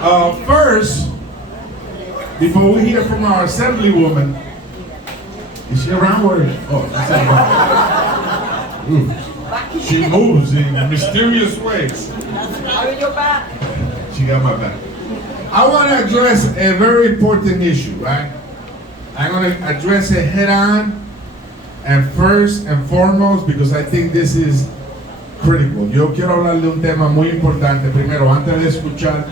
First, before we hear from our assemblywoman, is she around? Oh, that's it. She moves in mysterious ways. She got my back. I want to address a very important issue, right? I'm going to address it head on and first and foremost because I think this is critical. Yo quiero hablar de un tema muy importante primero antes de escuchar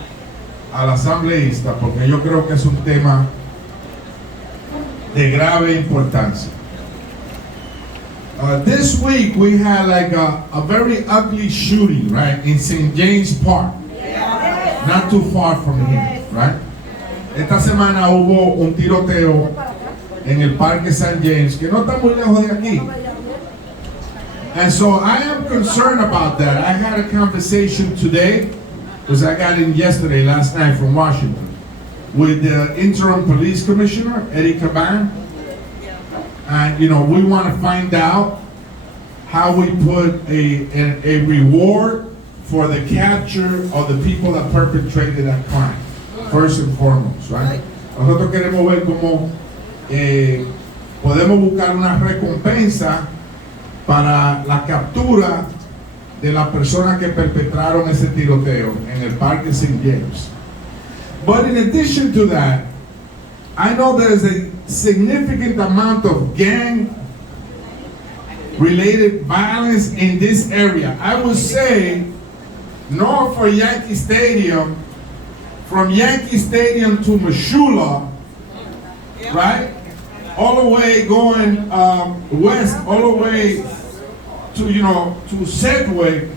al asambleísta porque yo creo que es un tema de grave importancia. This week we had like a very ugly shooting, right, in St. James Park, not too far from here, right? Esta semana hubo un tiroteo en el Parque St. James que no está muy lejos de aquí. And so I am concerned about that. I had a conversation today, because I got in yesterday, last night from Washington, with the interim police commissioner, Eddie Caban. And we want to find out how we put a reward for the capture of the people that perpetrated that crime, first and foremost, right? Nosotros queremos ver cómo podemos buscar una recompensa para la captura de las personas que perpetraron ese tiroteo en el Parque St. James. But in addition to that, I know there's a significant amount of gang-related violence in this area. I would say north for Yankee Stadium, from Yankee Stadium to Missoula, right? All the way going west, all the way to to Sedgwick,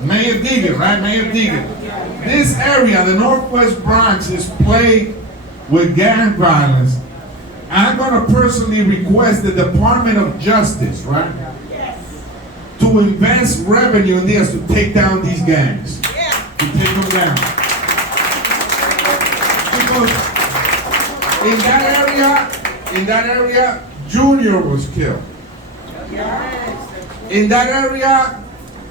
Mayor Deegan, right? Mayor Deegan. This area, the Northwest Bronx, is plagued with gang violence. I'm going to personally request the Department of Justice, right, to invest revenue in this to take down these gangs, to take them down. Because in that area, Junior was killed. In that area,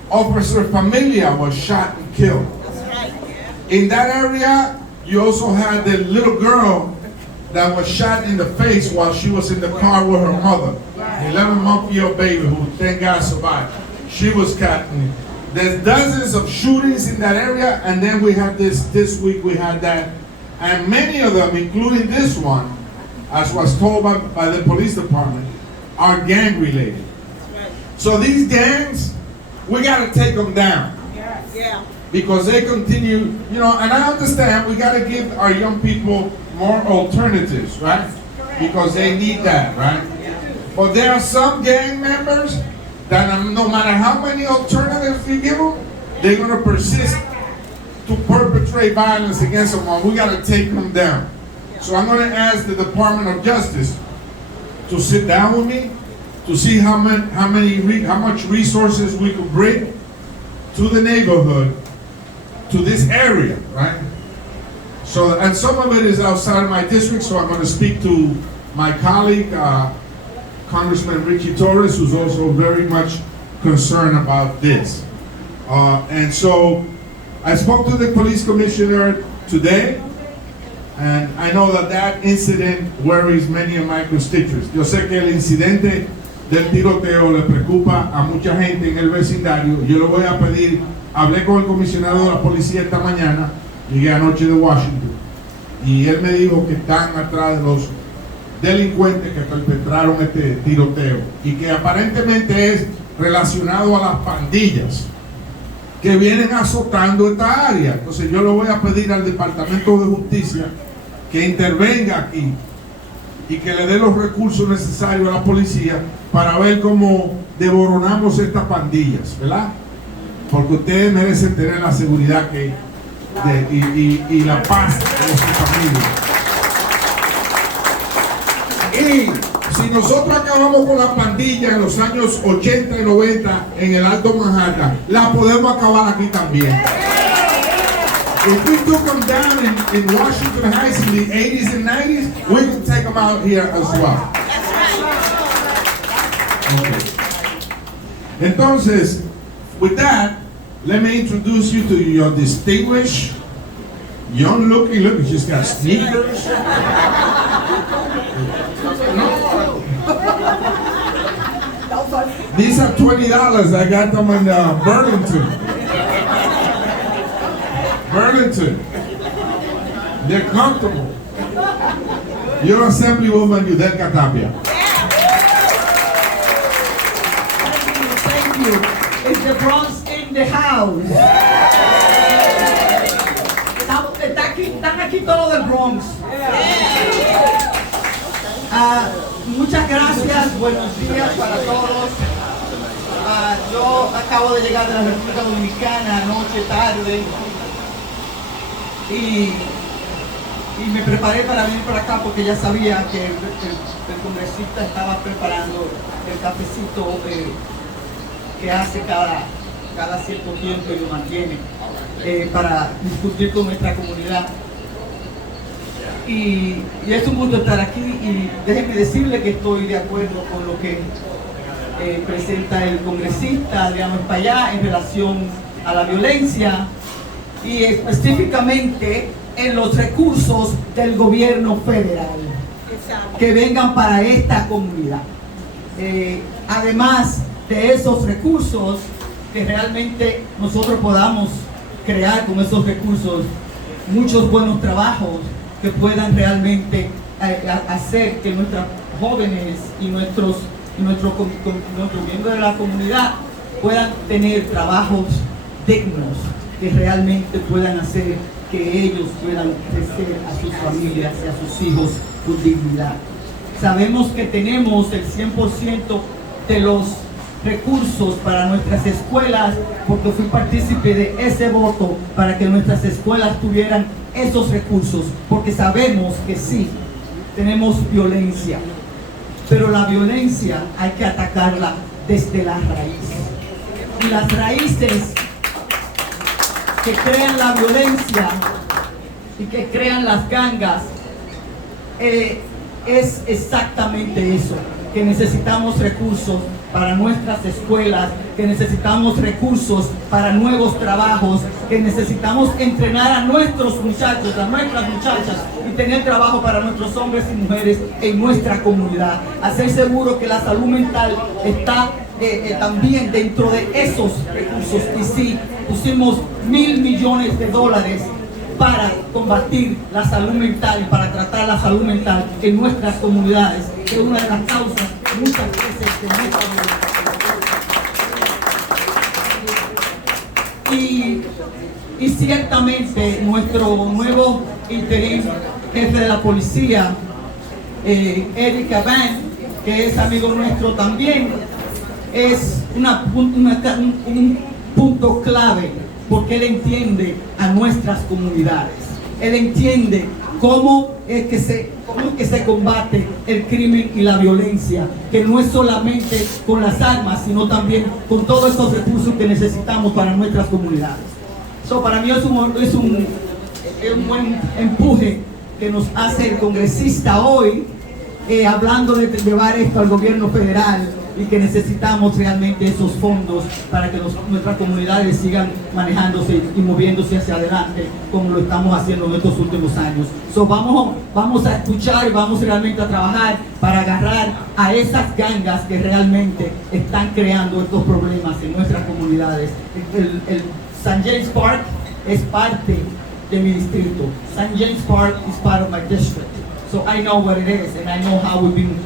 Officer Familia was shot and killed. In that area, you also had the little girl that was shot in the face while she was in the car with her mother. 11-month-old baby who, thank God, survived. She was cut. There's dozens of shootings in that area, and then we had this week we had that. And many of them, including this one, as was told by the police department, are gang related. So these gangs, we got to take them down. Because they continue, and I understand we got to give our young people more alternatives, right? Because they need that, right? But there are some gang members that no matter how many alternatives you give them, they're going to persist to perpetrate violence against someone. We got to take them down. So I'm going to ask the Department of Justice to sit down with me to see how much resources we could bring to the neighborhood, to this area, right? So, and some of it is outside of my district, so I'm going to speak to my colleague, Congressman Richie Torres, who's also very much concerned about this. And so, I spoke to the police commissioner today, and I know that incident worries many of my constituents. Yo sé que el incidente del tiroteo le preocupa a mucha gente en el vecindario. Yo le voy a pedir, hablé con el comisionado de la policía esta mañana, llegué anoche de Washington, y él me dijo que están atrás de los delincuentes que perpetraron este tiroteo y que aparentemente es relacionado a las pandillas que vienen azotando esta área. Entonces yo le voy a pedir al Departamento de Justicia que intervenga aquí y que le dé los recursos necesarios a la policía para ver cómo devoronamos estas pandillas, ¿verdad? Porque ustedes merecen tener la seguridad y la paz de su familia. Y si nosotros acabamos con la pandilla en los años 80 y 90 en el Alto Manhattan, la podemos acabar aquí también. If we took them down in Washington Heights in the 80s and 90s, we can take them out here as well. Okay. Entonces, with that, let me introduce you to your distinguished young looking, look, she's got sneakers. These are $20. I got them in Burlington. They're comfortable. You're Assemblywoman Yudelka Tapia. Thank you. It's the Bronx in the house. Están aquí todos del Bronx. Muchas gracias, buenos días para todos. Yo acabo de llegar de la República Dominicana anoche tarde y me preparé para venir para acá porque ya sabía que el congresista estaba preparando el cafecito que hace cada cierto tiempo y lo mantiene para discutir con nuestra comunidad. Y es un gusto estar aquí y déjenme decirle que estoy de acuerdo con lo que presenta el congresista Adriano Espaillat en relación a la violencia y específicamente en los recursos del gobierno federal que vengan para esta comunidad. Además de esos recursos, que realmente nosotros podamos crear con esos recursos muchos buenos trabajos que puedan realmente hacer que nuestros jóvenes y nuestros miembros de la comunidad puedan tener trabajos dignos que realmente puedan hacer que ellos puedan crecer a sus familias y a sus hijos con dignidad. Sabemos que tenemos el 100% de los recursos para nuestras escuelas porque fui partícipe de ese voto para que nuestras escuelas tuvieran esos recursos, porque sabemos que sí, tenemos violencia, pero la violencia hay que atacarla desde la raíz. Y las raíces que crean la violencia y que crean las gangas es exactamente eso, que necesitamos recursos para nuestras escuelas, que necesitamos recursos para nuevos trabajos, que necesitamos entrenar a nuestros muchachos, a nuestras muchachas y tener trabajo para nuestros hombres y mujeres en nuestra comunidad. Hacer seguro que la salud mental está también dentro de esos recursos. Y sí, pusimos $1,000 millones para combatir la salud mental y para tratar la salud mental en nuestras comunidades, que es una de las causas muchas veces de nuestra violencia. Y ciertamente nuestro nuevo interim jefe de la policía, Eric Van, que es amigo nuestro también, es un punto clave porque él entiende a nuestras comunidades. Él entiende cómo es que se combate el crimen y la violencia, que no es solamente con las armas, sino también con todos estos recursos que necesitamos para nuestras comunidades. Para mí es un buen empuje que nos hace el congresista hoy, hablando de llevar esto al gobierno federal y que necesitamos realmente esos fondos para que nuestras comunidades sigan manejándose y moviéndose hacia adelante como lo estamos haciendo en estos últimos años. Vamos a escuchar y vamos realmente a trabajar para agarrar a esas gangas que realmente están creando estos problemas en nuestras comunidades. El St. James Park es parte de mi distrito. St. James Park is part of my district. So I know what it is and I know how we've been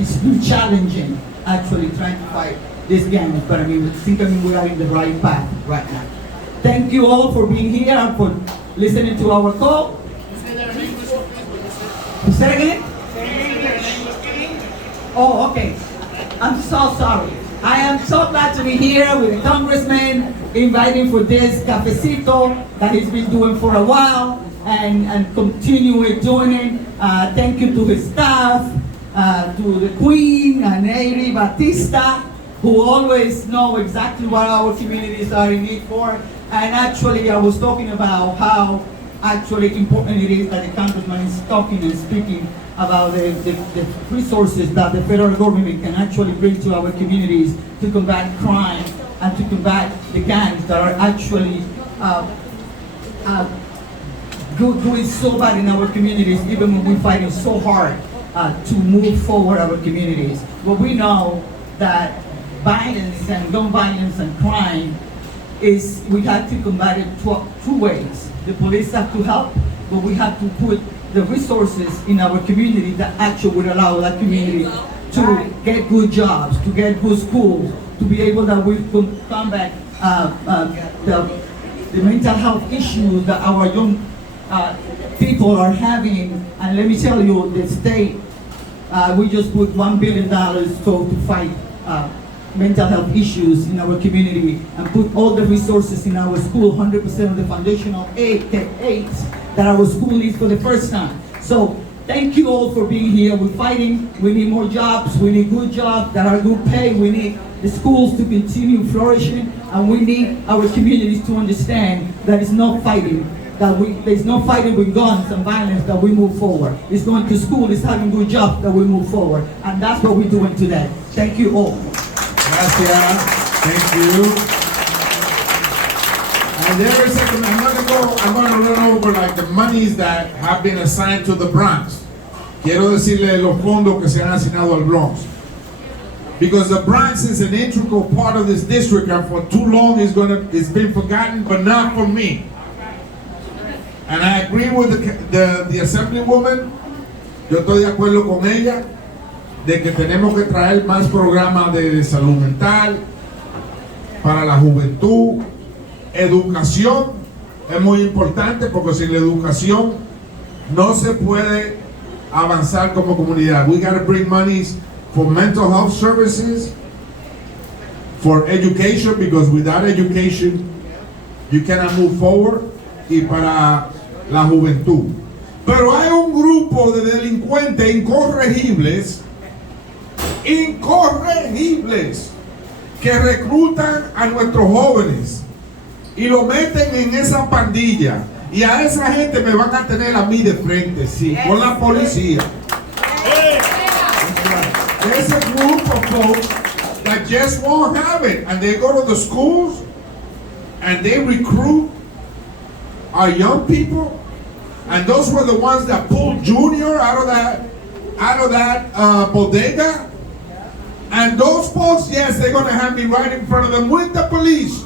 it's been challenging actually trying to fight this gang, but I think we are in the right path right now. Thank you all for being here and for listening to our call. Say again? Oh, okay. I'm so sorry. I am so glad to be here with a congressman inviting for this cafecito that he's been doing for a while and continue doing it. Thank you to his staff. To the Queen and Neri Batista, who always know exactly what our communities are in need for. And actually, I was talking about how actually important it is that the congressman is talking and speaking about the resources that the federal government can actually bring to our communities to combat crime and to combat the gangs that are actually doing so bad in our communities, even when we're fighting so hard to move forward our communities. But we know that violence and gun violence and crime we have to combat it two ways. The police have to help, but we have to put the resources in our community that actually would allow that community to get good jobs, to get good schools, to be able that we can combat the mental health issues that our young people are having. And let me tell you, the state, we just put $1 billion to fight mental health issues in our community and put all the resources in our school, 100% of the foundational aid that our school needs for the first time. So thank you all for being here. We're fighting. We need more jobs. We need good jobs that are good pay. We need the schools to continue flourishing, and we need our communities to understand that it's not fighting. There's no fighting with guns and violence that we move forward. It's going to school, it's having good jobs that we move forward. And that's what we're doing today. Thank you all. Gracias. Thank you. And there is I'm going to run over like the monies that have been assigned to the Bronx. Quiero decirle los fondos que se han asignado al Bronx. Because the Bronx is an integral part of this district, and for too long it's been forgotten, but not for me. And I agree with the Assemblywoman. Yo estoy de acuerdo con ella de que tenemos que traer más programas de salud mental para la juventud. Educación es muy importante, porque sin la educación no se puede avanzar como comunidad. We got to bring monies for mental health services, for education, because without education you cannot move forward, y para la juventud. Pero hay un grupo de delincuentes incorregibles que reclutan a nuestros jóvenes y lo meten en esa pandilla, y a esa gente me van a tener a mí de frente, sí, con la policía. There's a group of folks that just won't have it, and they go to the schools and they recruit our young people, and those were the ones that pulled Junior out of that bodega. And those folks, yes, they're going to have me right in front of them with the police.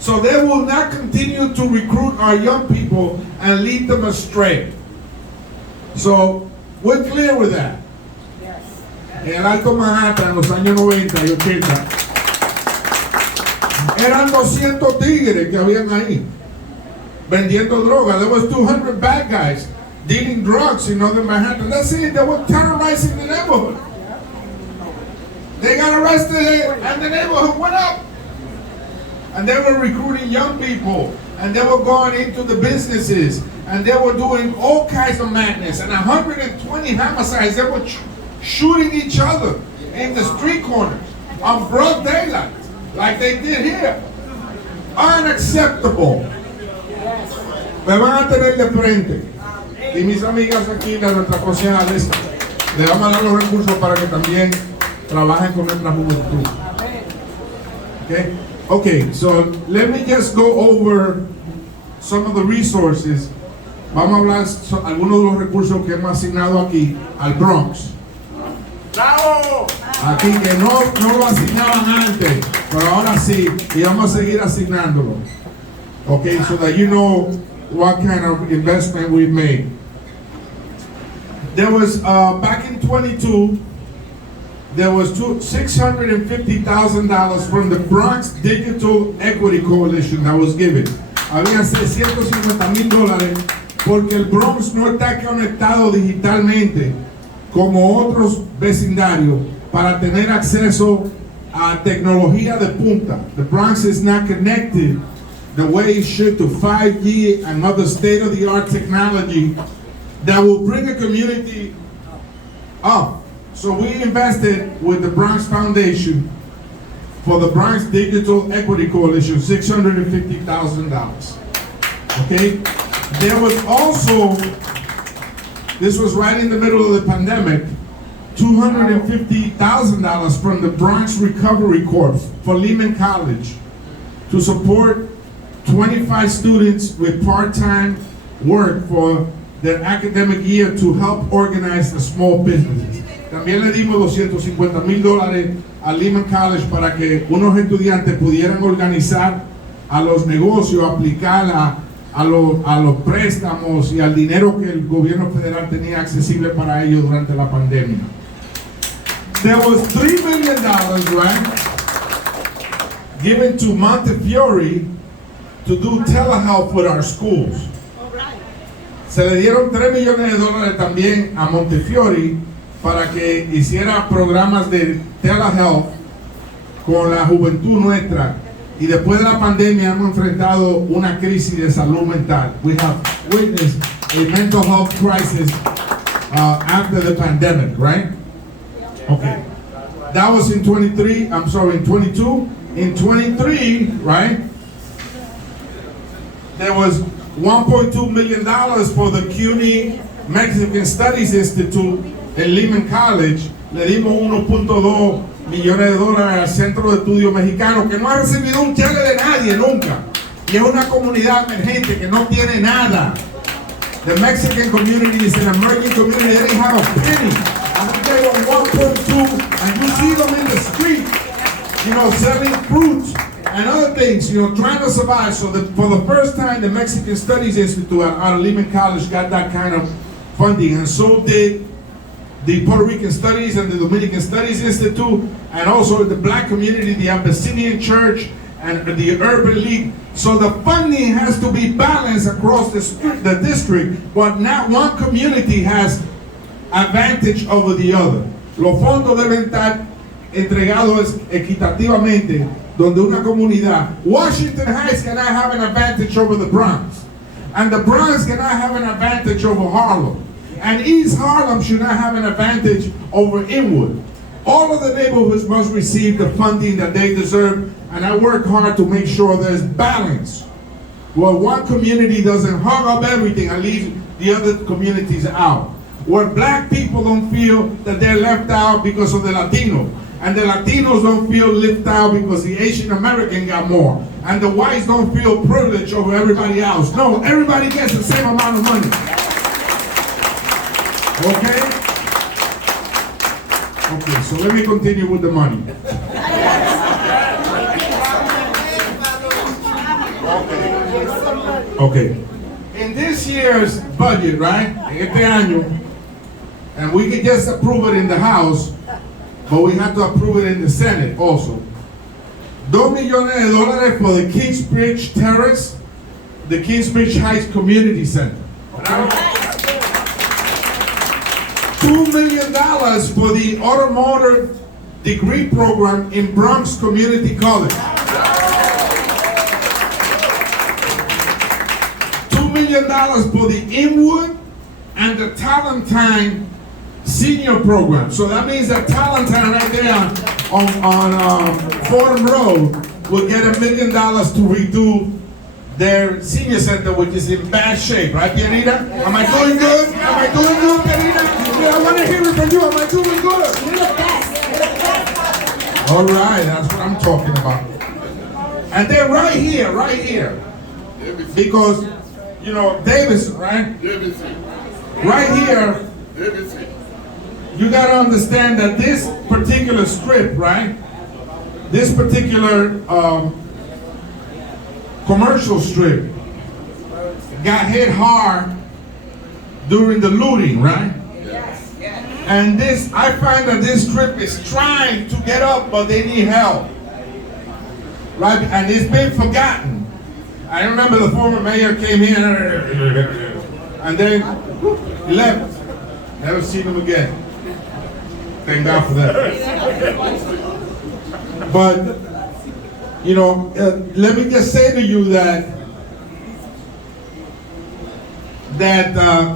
So they will not continue to recruit our young people and lead them astray. So we're clear with that. En el Alto Manhattan, en los años 90 y 80, eran 200 tigres que habían ahí vendiendo droga. There was 200 bad guys dealing drugs in Northern Manhattan. That's it. They were terrorizing the neighborhood. They got arrested and the neighborhood went up. And they were recruiting young people, and they were going into the businesses, and they were doing all kinds of madness. And 120 homicides. They were shooting each other in the street corners on broad daylight, like they did here. Unacceptable. Me van a tener de frente. Y mis amigas aquí, nuestras concejales, le vamos a dar los recursos para que también trabajen con nuestra juventud. Okay? Okay, so let me just go over some of the resources. Vamos a hablar algunos de los recursos que hemos asignado aquí al Bronx. ¡Bravo! Aquí que no lo asignaban antes, pero ahora sí, y vamos a seguir asignándolo. Okay, so that you know what kind of investment we've made. There was, back in 22, there was $650,000 from the Bronx Digital Equity Coalition that was given. Había $650,000 porque el Bronx no está conectado digitalmente como otros vecindarios para tener acceso a tecnología de punta. The Bronx is not connected the way it should to 5G and other state-of-the-art technology that will bring a community up. So we invested with the Bronx Foundation for the Bronx Digital Equity Coalition $650,000. Okay? There was also, this was right in the middle of the pandemic, $250,000 from the Bronx Recovery Corps for Lehman College to support 25 students with part-time work for their academic year to help organize the small businesses. También le dimos $250,000 a Lehman College para que unos estudiantes pudieran organizar a los negocios, aplicar a los préstamos y al dinero que el gobierno federal tenía accesible para ellos durante la pandemia. There was $3 million, right, given to Montefiore to do telehealth with our schools. Se le dieron $3 millones también a Montefiore para que hiciera programas de telehealth con la juventud nuestra. Y después de la pandemia hemos enfrentado una crisis de salud mental. We have witnessed a mental health crisis after the pandemic, right? Okay. That was in 22. In 23, right? There was $1.2 million for the CUNY Mexican Studies Institute en Lehman College. Le dimos $1.2 millones al Centro de Estudios Mexicano, que no ha recibido un cheque de nadie nunca. Y es una comunidad emergente que no tiene nada. The Mexican community is an emerging community. They didn't have a penny. And we gave them 1.2, and you see them in the street, you know, selling fruits and other things, you know, trying to survive. So for the first time, the Mexican Studies Institute out of Lehman College got that kind of funding, and so did the Puerto Rican Studies and the Dominican Studies Institute, and also the Black community, the Abyssinian Church, and the Urban League. So the funding has to be balanced across the district, but not one community has advantage over the other. Los fondos deben estar entregados equitativamente, donde una comunidad, Washington Heights cannot have an advantage over the Bronx, and the Bronx cannot have an advantage over Harlem, and East Harlem should not have an advantage over Inwood. All of the neighborhoods must receive the funding that they deserve, and I work hard to make sure there's balance. Where one community doesn't hog up everything and leave the other communities out. Where black people don't feel that they're left out because of the Latino, and the Latinos don't feel left out because the Asian American got more, and the whites don't feel privileged over everybody else. No, everybody gets the same amount of money. Okay? Okay, so let me continue with the money. Okay. In this year's budget, right? Este año, and we can just approve it in the House, but we have to approve it in the Senate also. $2 millones for the Kingsbridge Terrace, the Kingsbridge Heights Community Center. $2 million for the automotive degree program in Bronx Community College. $2 million for the Inwood and the Talentine senior program. So that means that Talentine right there on Fordham Road will get $1 million to redo their senior center, which is in bad shape, right, Pianita? Am I doing good? Am I doing good, Pianita? Yeah, I want to hear it from you. Am I doing good? You're the best. You're the best. All right, that's what I'm talking about. And then right here, because, you know, Davidson, right? Right here, you got to understand that this particular strip, right? This particular commercial strip got hit hard during the looting, right? Yes. And this, I find that this strip is trying to get up, but they need help, right? And it's been forgotten. I remember the former mayor came here and then he left. Never seen him again. Thank God for that. But, you know, let me just say to you that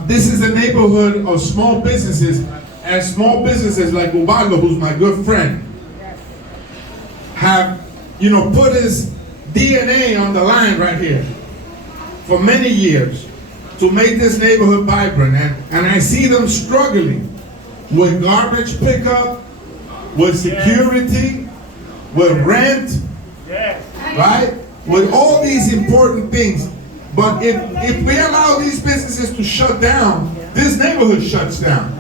this is a neighborhood of small businesses, and small businesses like Ubaldo, who's my good friend, have, you know, put his DNA on the line right here for many years to make this neighborhood vibrant, and I see them struggling with garbage pickup, with security, with rent, right? With all these important things. But if we allow these businesses businesses to shut down, this neighborhood shuts down.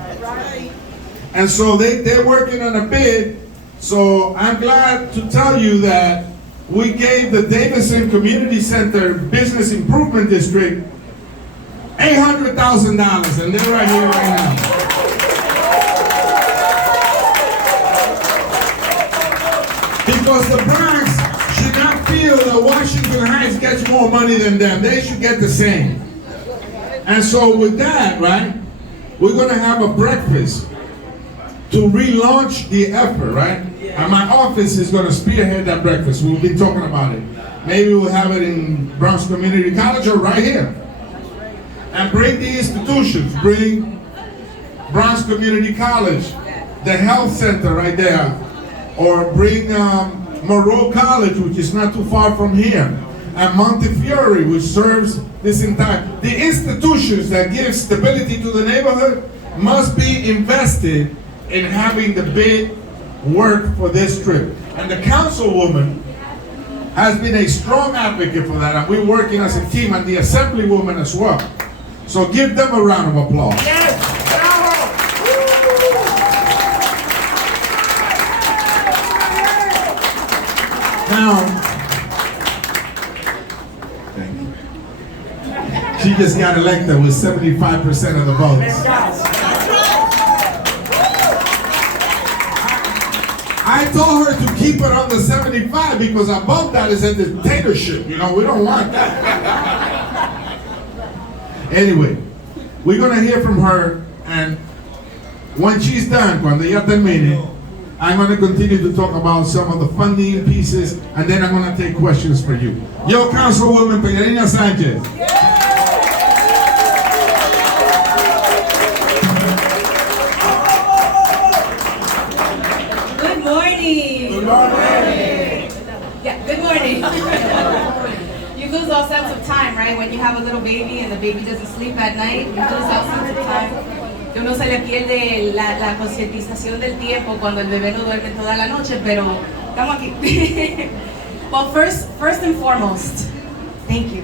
And so they're working on a bid. So I'm glad to tell you that we gave the Davidson Community Center Business Improvement District $800,000, and they're right here right now. Because the Bronx should not feel that Washington Heights gets more money than them. They should get the same. And so with that, right, we're going to have a breakfast to relaunch the effort, right? And my office is going to spearhead that breakfast. We'll be talking about it. Maybe we'll have it in Bronx Community College or right here. And bring the institutions. Bring Bronx Community College, the health center right there. Or bring Monroe College, which is not too far from here. And Montefiore, which serves this entire... The institutions that give stability to the neighborhood must be invested in having the bid work for this trip. And the councilwoman has been a strong advocate for that, and we're working as a team, and the assemblywoman as well. So give them a round of applause. Yes, Now, thank you. She just got elected with 75% of the votes. I told her to keep it on the 75 because above that is a dictatorship. You know, we don't want that. Anyway, we're going to hear from her, and when she's done, cuando ella termine, I'm going to continue to talk about some of the funding pieces, and then I'm going to take questions for you. Yo, Councilwoman Peñarina Sánchez. Good morning. Good morning. Yeah, good morning. You lose all sense of time, right? When you have a little baby and the baby doesn't sleep at night, you lose all sense of time. Que uno se le pierde la concientización del tiempo cuando el bebé no duerme toda la noche, pero estamos aquí. Well, first and foremost, thank you.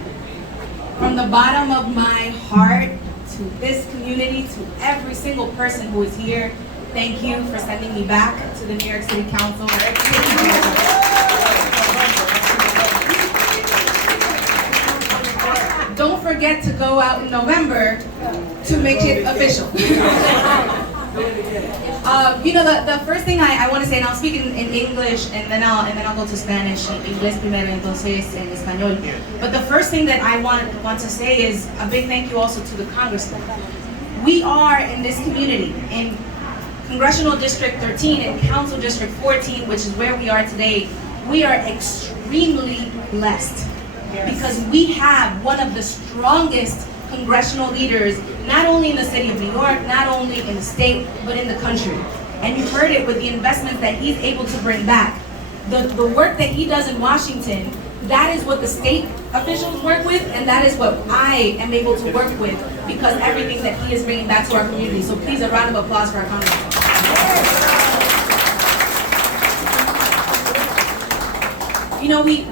From the bottom of my heart to this community, to every single person who is here, thank you for sending me back to the New York City Council. Don't forget to go out in November to make it official. The first thing I want to say, and I'll speak in English, and then I'll go to Spanish. Inglés primero, entonces en español. But the first thing that I want to say is a big thank you also to the Congressman. We are in this community, in Congressional District 13 and Council District 14, which is where we are today. We are extremely blessed. Because we have one of the strongest congressional leaders, not only in the city of New York, not only in the state, but in the country. And you've heard it with the investments that he's able to bring back. The work that he does in Washington, that is what the state officials work with, and that is what I am able to work with, because everything that he is bringing back to our community. So please, a round of applause for our congressman. You know, we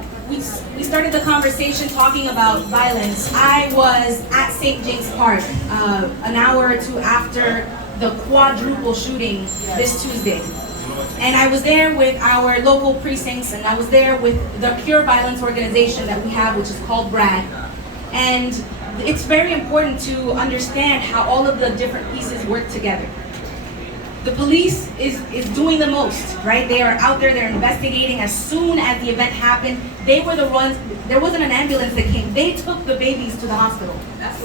started the conversation talking about violence. I was at St. James Park an hour or two after the quadruple shooting this Tuesday. And I was there with our local precincts, and I was there with the Pure Violence organization that we have, which is called BRAD. And it's very important to understand how all of the different pieces work together. The police is doing the most, right? They are out there, they're investigating. As soon as the event happened, they were the ones, there wasn't an ambulance that came. They took the babies to the hospital.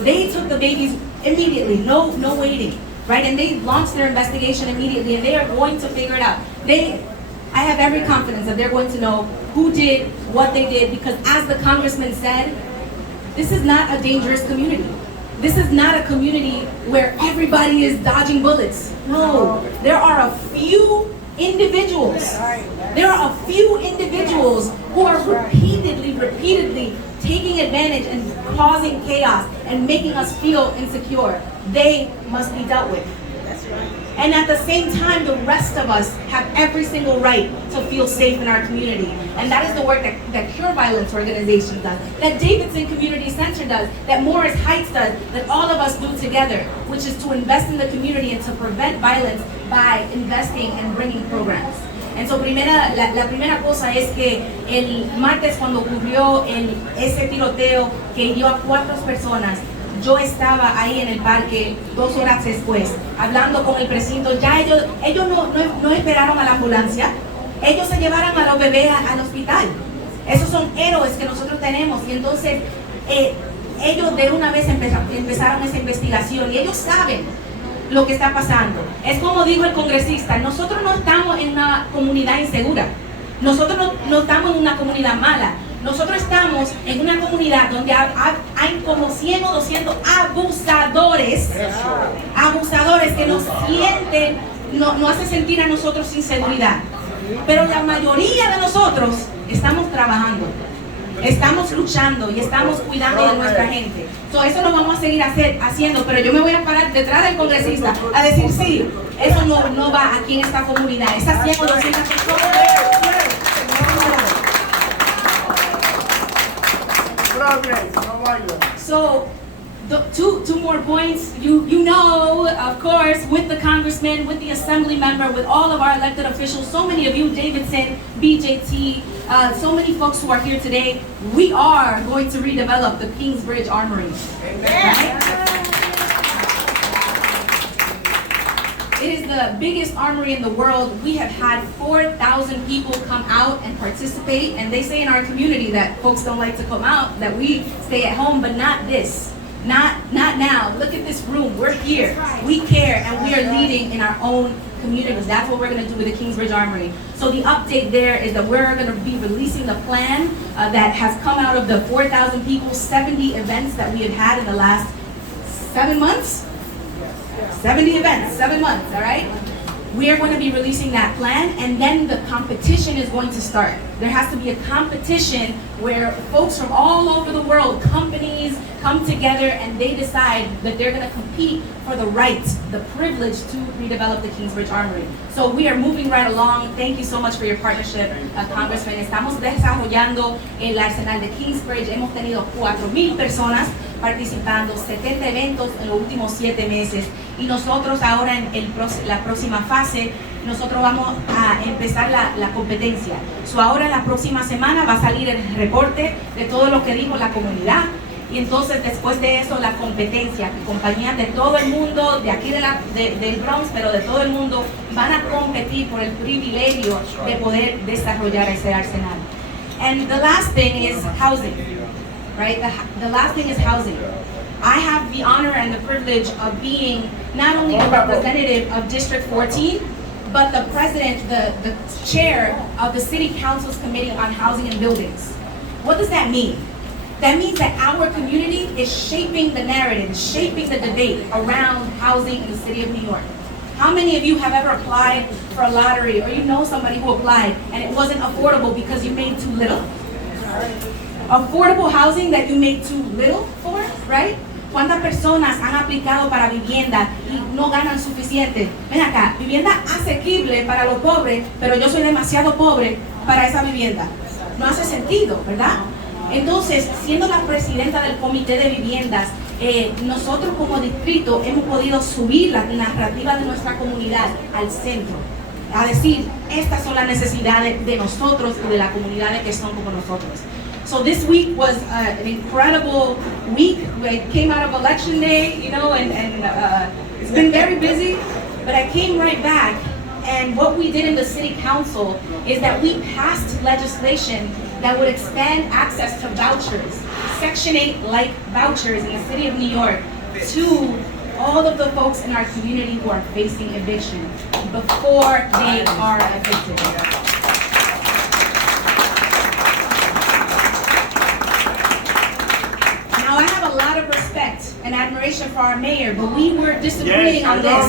They took the babies immediately, no waiting, right? And they launched their investigation immediately, and they are going to figure it out. I have every confidence that they're going to know who did what they did, because as the congressman said, this is not a dangerous community. This is not a community where everybody is dodging bullets. No, there are a few individuals. There are a few individuals who are repeatedly taking advantage and causing chaos and making us feel insecure. They must be dealt with. That's right. And at the same time, the rest of us have every single right to feel safe in our community. And that is the work that Cure Violence Organization does, that Davidson Community Center does, that Morris Heights does, that all of us do together, which is to invest in the community and to prevent violence by investing and bringing programs. And so la primera cosa es que el martes cuando ocurrió ese tiroteo que hirió a 4 personas, yo estaba ahí en el parque 2 horas después, hablando con el precinto. Ya ellos no esperaron a la ambulancia, ellos se llevaron a los bebés al hospital. Esos son héroes que nosotros tenemos. Y entonces ellos de una vez empezaron esa investigación y ellos saben lo que está pasando. Es como dijo el congresista, nosotros no estamos en una comunidad insegura, nosotros no estamos en una comunidad mala, nosotros estamos en una comunidad donde hay como 100 o 200 abusadores que nos sienten, nos hace sentir a nosotros sin seguridad. Pero la mayoría de nosotros estamos trabajando, estamos luchando y estamos cuidando de nuestra gente. Eso lo vamos a seguir haciendo, pero yo me voy a parar detrás del congresista a decir sí, eso no va aquí en esta comunidad. Esas 100 o 200 personas. So, two more points. You know, of course, with the congressman, with the assembly member, with all of our elected officials, so many of you, Davidson, BJT, so many folks who are here today, we are going to redevelop the Kingsbridge Armory. Right? It is the biggest armory in the world. We have had 4,000 people come out and participate, and they say in our community that folks don't like to come out, that we stay at home, but not this. Not now. Look at this room. We're here. We care, and we are leading in our own communities. That's what we're going to do with the Kingsbridge Armory. So the update there is that we're going to be releasing the plan that has come out of the 4,000 people, 70 events that we have had in the last 7 months. 70 events, 7 months, all right? We are going to be releasing that plan, and then the competition is going to start. There has to be a competition where folks from all over the world, companies, come together and they decide that they're going to compete for the right, the privilege to redevelop the Kingsbridge Armory. So we are moving right along. Thank you so much for your partnership, Congressman. Estamos desarrollando el arsenal de Kingsbridge. Hemos tenido 4,000 personas participando, 70 eventos en los últimos 7 meses. Y nosotros ahora en la próxima fase, nosotros vamos a empezar la competencia. So ahora la próxima semana va a salir el reporte de todo lo que dijo la comunidad. Y entonces después de eso la competencia, compañías de todo el mundo, de aquí del Bronx, pero de todo el mundo, van a competir por el privilegio de poder desarrollar ese arsenal. And the last thing is housing, right? The last thing is housing. I have the honor and the privilege of being not only the representative of District 14, but the president, the chair of the City Council's Committee on Housing and Buildings. What does that mean? That means that our community is shaping the narrative, shaping the debate around housing in the city of New York. How many of you have ever applied for a lottery, or you know somebody who applied and it wasn't affordable because you made too little? Affordable housing that you made too little for, right? ¿Cuántas personas han aplicado para vivienda y no ganan suficiente? Ven acá, vivienda asequible para los pobres, pero yo soy demasiado pobre para esa vivienda. No hace sentido, ¿verdad? Entonces, siendo la presidenta del comité de viviendas, nosotros como distrito hemos podido subir la narrativa de nuestra comunidad al centro, a decir, estas son las necesidades de nosotros y de las comunidades que son como nosotros. So this week was an incredible week. We came out of election day, you know, and it's been very busy, but I came right back, and what we did in the city council is that we passed legislation that would expand access to vouchers, Section 8-like vouchers in the city of New York, to all of the folks in our community who are facing eviction before they are evicted. Now, I have a lot of respect and admiration for our mayor, but we were disagreeing on this.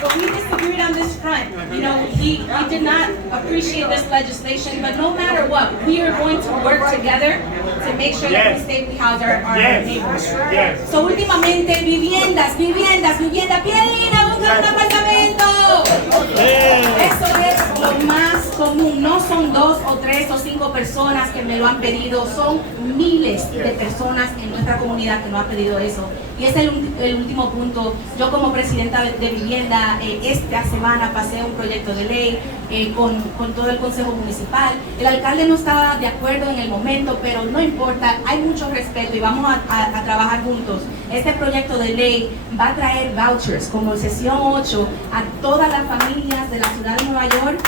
But we disagreed on this front. You know, he did not appreciate this legislation, but no matter what, we are going to work together to and make sure that we stay, we house our neighbors. Yes. So últimamente, viviendas, bien linda, buscan un apartamento. Eso es lo más común, no son 2 o 3 o 5 personas que me lo han pedido, son miles de personas en nuestra comunidad que nos han pedido eso. Y ese es el último punto. Yo como presidenta de vivienda, esta semana pasé un proyecto de ley con todo el Consejo Municipal. El alcalde no estaba de acuerdo en el momento, pero no importa, hay mucho respeto y vamos a trabajar juntos. Este proyecto de ley va a traer vouchers como sesión 8 a todas las familias de la ciudad de Nueva York.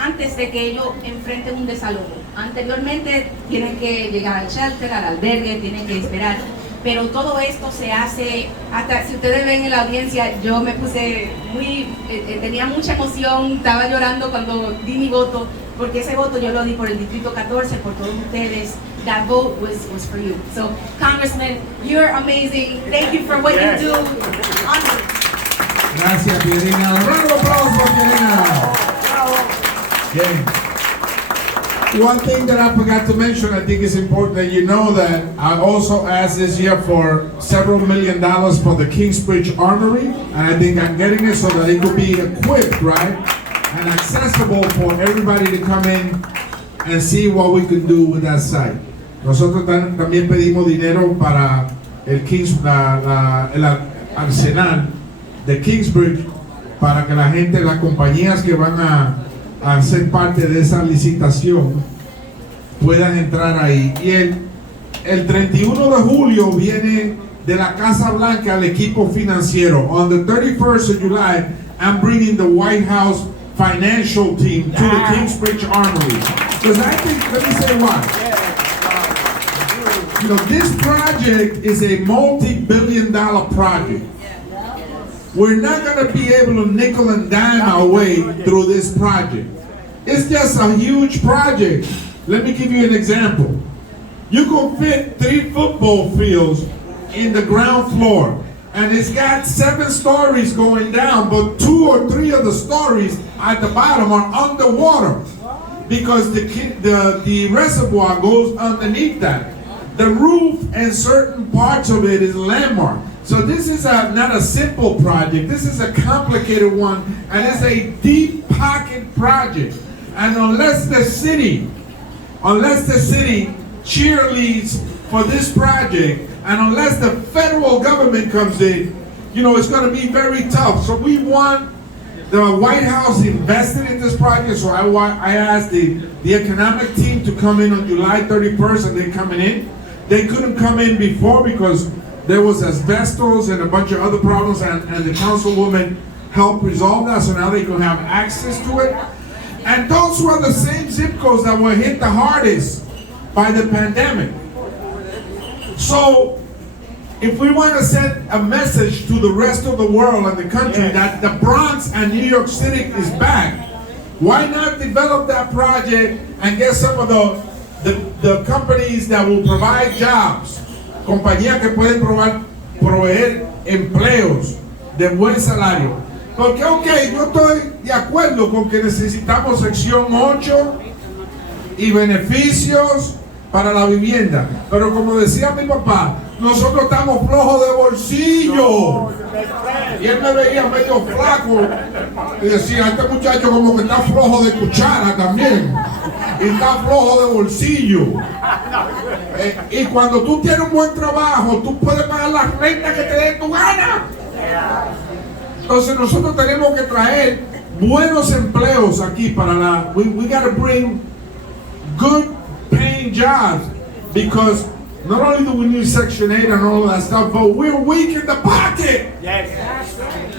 Antes de que ellos enfrenten un desalojo. Anteriormente tienen que llegar al shelter, al albergue, tienen que esperar. Pero todo esto se hace, hasta si ustedes ven en la audiencia, yo me puse tenía mucha emoción, estaba llorando cuando di mi voto, porque ese voto yo lo di por el Distrito 14, por todos ustedes. That vote was for you. So, Congressman, you're amazing. Thank you for what you do. Gracias, Pierina. Un gran aplauso, Pierina. Okay. One thing that I forgot to mention, I think it's important that you know that I also asked this year for several $1 million for the Kingsbridge Armory, and I think I'm getting it so that it could be equipped, right, and accessible for everybody to come in and see what we can do with that site. Nosotros también pedimos dinero para el arsenal de Kingsbridge para que la gente, las compañías que van a ser parte de esa licitación puedan entrar ahí. Y el 31 de julio viene de la Casa Blanca el equipo financiero. On the 31st of July, I'm bringing the White House financial team to the Kingsbridge Armory. Because I think, let me say why. You know, this project is a multi-billion-dollar project. We're not going to be able to nickel and dime our way through this project. It's just a huge project. Let me give you an example. You can fit 3 football fields in the ground floor, and it's got 7 stories going down, but 2 or 3 of the stories at the bottom are underwater because the reservoir goes underneath that. The roof and certain parts of it is landmark. So this is not a simple project. This is a complicated one, and it's a deep pocket project. And unless the city cheerleads for this project, and unless the federal government comes in, you know, it's going to be very tough. So we want the White House invested in this project. So I asked the economic team to come in on July 31st, and they're coming in. They couldn't come in before because there was asbestos and a bunch of other problems, and the councilwoman helped resolve that, so now they can have access to it. And those were the same zip codes that were hit the hardest by the pandemic. So, if we want to send a message to the rest of the world and the country that the Bronx and New York City is back, why not develop that project and get some of the companies that will provide jobs, compañías que pueden proveer empleos de buen salario. Porque, ok, yo estoy de acuerdo con que necesitamos sección 8 y beneficios para la vivienda, pero como decía mi papá, nosotros estamos flojos de bolsillo. Y él me veía medio flaco y decía, este muchacho como que está flojo de cuchara también. Y está flojo de bolsillo. Y cuando tú tienes un buen trabajo, tú puedes pagar la renta que te dé tu gana. Entonces nosotros tenemos que traer buenos empleos aquí para la... We got to bring good paying jobs, because not only do we need Section 8 and all of that stuff, but we're weak in the pocket. Yes.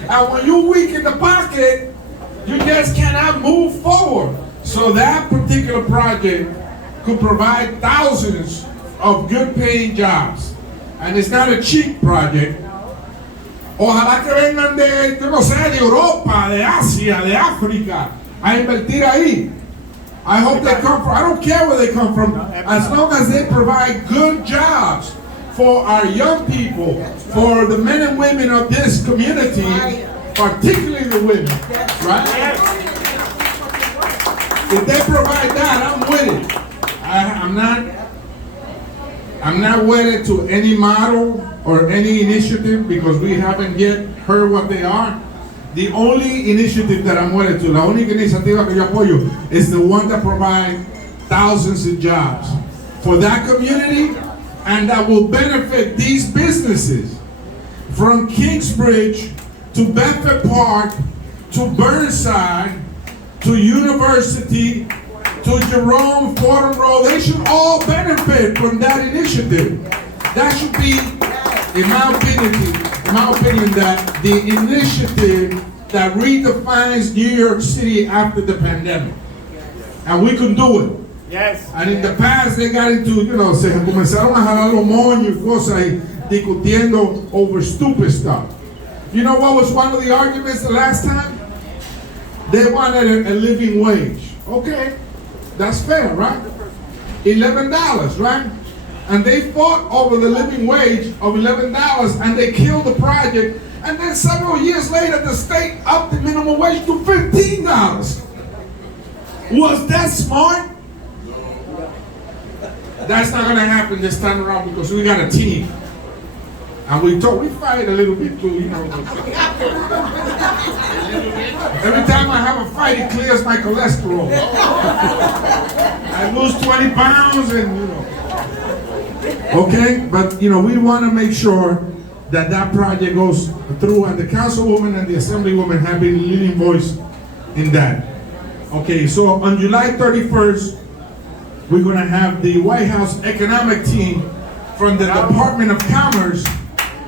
And when you're weak in the pocket, you just cannot move forward. So that particular project could provide thousands of good paying jobs. And it's not a cheap project. Ojalá que vengan de, yo no sé, de Europa, de Asia, de África, a invertir ahí. I hope they come from, I don't care where they come from, as long as they provide good jobs for our young people, for the men and women of this community, particularly the women, right? If they provide that, I'm with it. I'm not wedded to any model or any initiative because we haven't yet heard what they are. The only initiative that I'm wedded to, la única iniciativa que yo apoyo, is the one that provides thousands of jobs for that community and that will benefit these businesses from Kingsbridge to Bedford Park to Burnside to University to Jerome, Fordham Road. They should all benefit from that initiative. That should be, in my opinion, that the initiative that redefines New York City after the pandemic. And we can do it. Yes. And in the past they got into, se comenzaron a jalar los moños y cosas y discutiendo over stupid stuff. You know what was one of the arguments the last time? They wanted a living wage. Okay, that's fair, right? $11, right? And they fought over the living wage of $11 and they killed the project. And then several years later, the state upped the minimum wage to $15. Was that smart? That's not gonna happen this time around because we got a team. And we fight a little bit too, Every time I have a fight, it clears my cholesterol. I lose 20 pounds and, Okay, but, we want to make sure that that project goes through and the councilwoman and the assemblywoman have been leading voice in that. Okay, so on July 31st, we're going to have the White House economic team from the Department of Commerce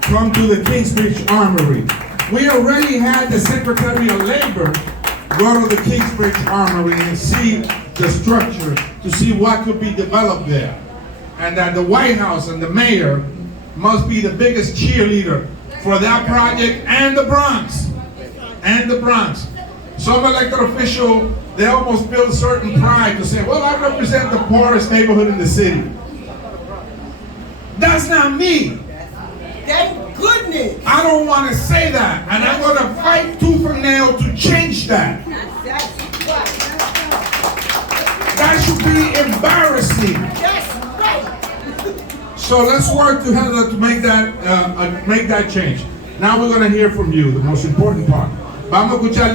come to the Kingsbridge Armory. We already had the Secretary of Labor go to the Kingsbridge Armory and see the structure to see what could be developed there. And that the White House and the mayor must be the biggest cheerleader for that project and the Bronx. And the Bronx. Some elected official, they almost feel a certain pride to say, well, I represent the poorest neighborhood in the city. That's not me. Thank goodness. I don't want to say that. And I'm going to fight tooth and nail to change that. That should be embarrassing. That's right. So let's work together to make that change. Now we're going to hear from you, the most important part. Vamos a escuchar